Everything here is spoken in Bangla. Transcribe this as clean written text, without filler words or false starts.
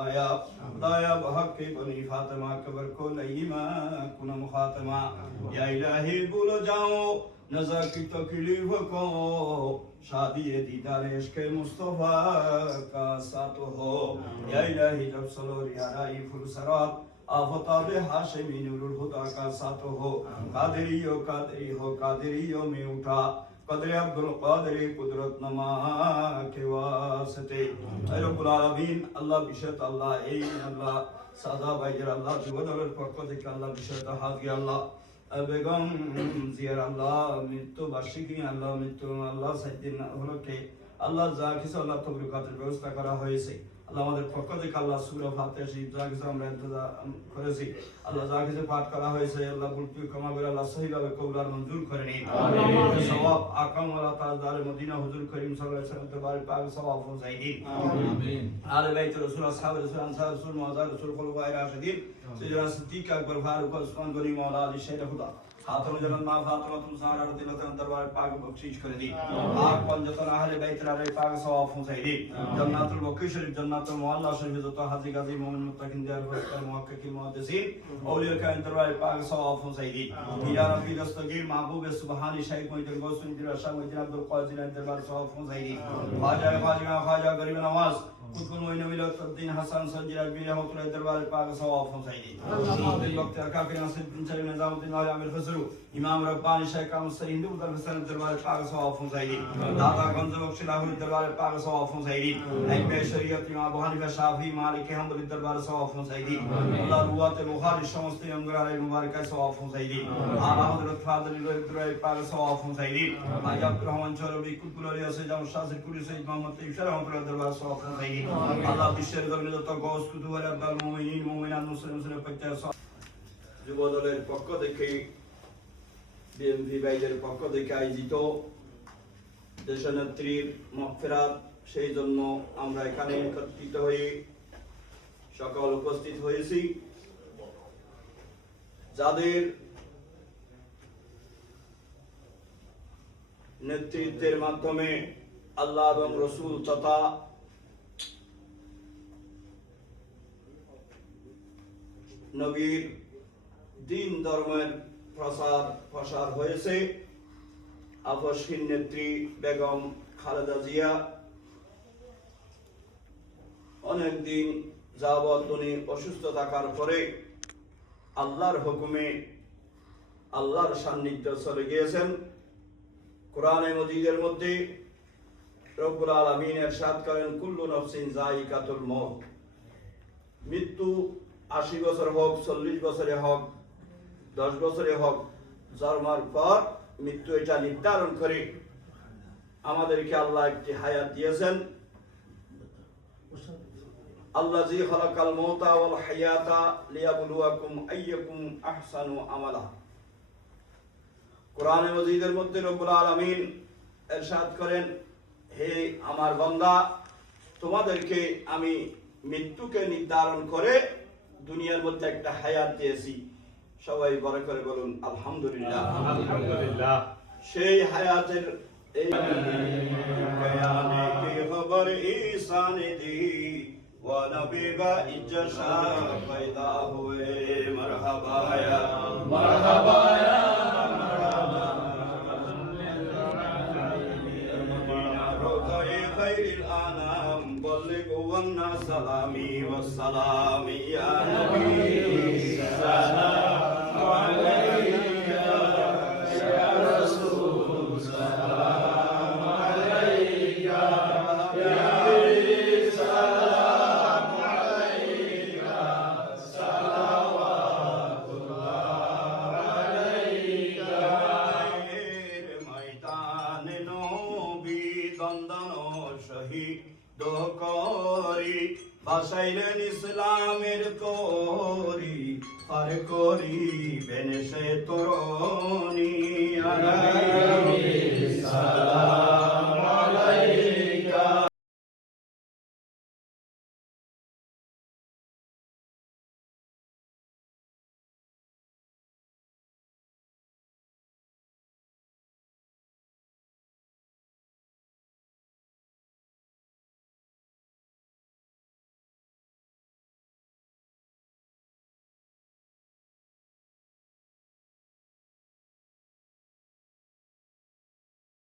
खुदाया बहक के बनी फातिमा कबर को नईमा कुनम खातिमा या इलाही भूल जाओ नजर की तकलीफ को शादी दीदार इश्क मुस्तफा का साथ हो या इलाही जब सलोर याराई फुरसरात आफताब हाशिमी नूरुल हुदा का साथ हो कादरियो में उठा कदर अब्दुल कादिर कुदरत नमा के वास्ते रब्बुल आलामीन अल्लाह बिशत अल्लाह ए अल्लाह सादा भाईर अल्लाह जुबदलेर पक्ष থেকে আল্লাহ বিশত হাজি আল্লাহ বেগম জিয়ার আল্লাহ মৃত্যু বার্ষিকী আল্লাহ মৃত্যু আল্লাহ সাইদিন হলকে আল্লাহ যা কিছু আল্লাহ তবরুকাতের ব্যবস্থা করা হয়েছে আল্লাহ আমাদের পক্ষ থেকে আল্লাহ সূরা ফাতিহা শরীফ যা কিছু আমরা ইন্তজাম করেছি আল্লাহ যা কিছু পাঠ করা হয়েছে আল্লাহ বুলকি ক্ষমা করে আল্লাহ সহিভাবে কবুল আর মঞ্জুর করে নিন আমিন সওয়াব আকাম ওয়ালা তাজদার মদিনা হুজুর করিম সাল্লাল্লাহু আলাইহি ওয়াসাল্লাম দরবারে পাক সওয়াব পৌঁছাই দিন আমিন আলে বাইত রাসূল আসহাব রাসূল আনসার রাসূল মুআজ্জার রাসূল খুলাফায়ে রাশিদিন সাইয়্যিদুনা সিদ্দিক আকবর ফারুক ওসমান গনি মাওলা আলী শাইখ খুদা খাতুন জান্নাত ফাতিমা তুজাহরা রাদিয়াল্লাহু তাআলা দরবারে পাক বখশিশ করে দিন পাক পঞ্জতন আহলে বাইতের আলে পাক সওয়াব পৌঁছাই দিন জান্নাতুল বকি শরীফ জান্নাতুল মুআল্লা শরীফ যত হাজী গাজী মুমিন মুত্তাকিন দিয়ার ফরকার মুহাক্কিকিন মুহাদ্দিসিন আউলিয়া কায়ন দরবারে পাক সওয়াব পৌঁছাই দিন ইয়া রাব্বি দস্তগীর মাহবুব সুবহানী শাইখ মুহিদ্দিন গৌসুন দিল শাহ মুহিদ্দিন আব্দুল কাদির দরবারে সওয়াব পৌঁছাই দিন খাজা গরিব নওয়াজ কুতুল মুইন মিলাতুদ্দিন হাসান সঞ্জিরা বীর রহমাতুল্লাহ দরবারে পাক সওয়াব পৌঁছাই দিন আব্দুল বক্তার কাফি নাসিরউদ্দিন চারি নিজামউদ্দিন আলী আমির ফজলু ইমাম রব্বানী শেখ কামল হিন্দু দরবার দরবারে পাক সওয়াব পৌঁছাই দিন দাতা গঞ্জ বখশি লাহুর দরবারে পাক সওয়াব পৌঁছাই দিন আইমে শরীয়ত ইমাম আবু হানিফা শাফি মালিক হাম্বলি দরবারে সওয়াব পৌঁছাই দিন আল্লাহ রুয়াতে বুখারী সমস্ত অঙ্গরারে মুবারকায় সওয়াব পৌঁছাই দিন আলা হযরত ফাদলিল দরবারে পাক সওয়াব পৌঁছাই দিন আজ আব্দুর রহমান চৌধুরী কুতুল আলী সৈয়দ শাহিদ কুলি সৈয়দ মোহাম্মদ ইশার রহমাতুল্লাহ দরবারে সওয়াব পৌঁছাই দিন আল্লাহ বিশ্বের জমিনে যত গওস কুতুব ওয়ালা আব্দুল মুমিনিন মুমিনাত মুসলিমের প্রত্যেক যুবদলের পক্ষ থেকে বিএমপি ভাইদের পক্ষ থেকে আয়োজিত দেশনেত্রীর মাগফিরাত সেই জন্য আমরা এখানে একত্রিত হয়ে সকল উপস্থিত হয়েছি যাদের নেতৃত্বের মাধ্যমে আল্লাহ এবং রাসূল তথা নবীর দ্বীন ধর্মের প্রসার হয়েছে আপসহীন নেত্রী বেগম খালেদা জিয়া অনেকদিন যাবৎ উনি অসুস্থ থাকার পরে আল্লাহর হুকুমে আল্লাহর সান্নিধ্য চলে গিয়েছেন কোরআনে মজিদের মধ্যে রব্বুল আলামিন ইরশাদ করেন কুল্লু নাফসিন যায়িকাতুল মউত মৃত্যু 80 বছর হোক 40 বছরে হোক 10 বছরে হোক জন্মের পর মৃত্যু এটা নির্ধারণ করে আমাদেরকে আল্লাহ একটি হায়াত দিয়েছেন আল্লাযী খালাকাল মাউতা ওয়াল হায়াতা লিয়াবলুয়াকুম আইয়াকুম আহসানু আমালা কোরআনে মাজিদের মধ্যে রব্বুল আলামিন ইরশাদ করেন হে আমার বান্দা তোমাদেরকে আমি মৃত্যুকে নির্ধারণ করে দুনিয়ার মধ্যে একটা হায়াত দিয়েছি সবাই বড় করে বলুন আলহামদুলিল্লাহ আলহামদুলিল্লাহ সেই হায়াতের এই কিয়ামে কি খবর ঈসানে দি ওয়া নবী বা ইজ্জা পয়দা হুয়ে মারহাবা ইয়া মারহাবা ইয়া মারহাবা মদিনা রোজায়ে খায়রুল আনাম বল্লিগু ওয়ান্না সালামি ওয়া সালাম ইয়া নবী সালাম আলাইকা ইয়া রাসূল সালাম আলাইকা ইয়া সালাম আলাইকা সালাওয়াতুল্লাহ আলাইকা ময়দানে নবী দন্দন শহীদ করি বাসাইলেন ইসলামের তরি আর করিবেন সে তরুণী আলাইহিস সালাম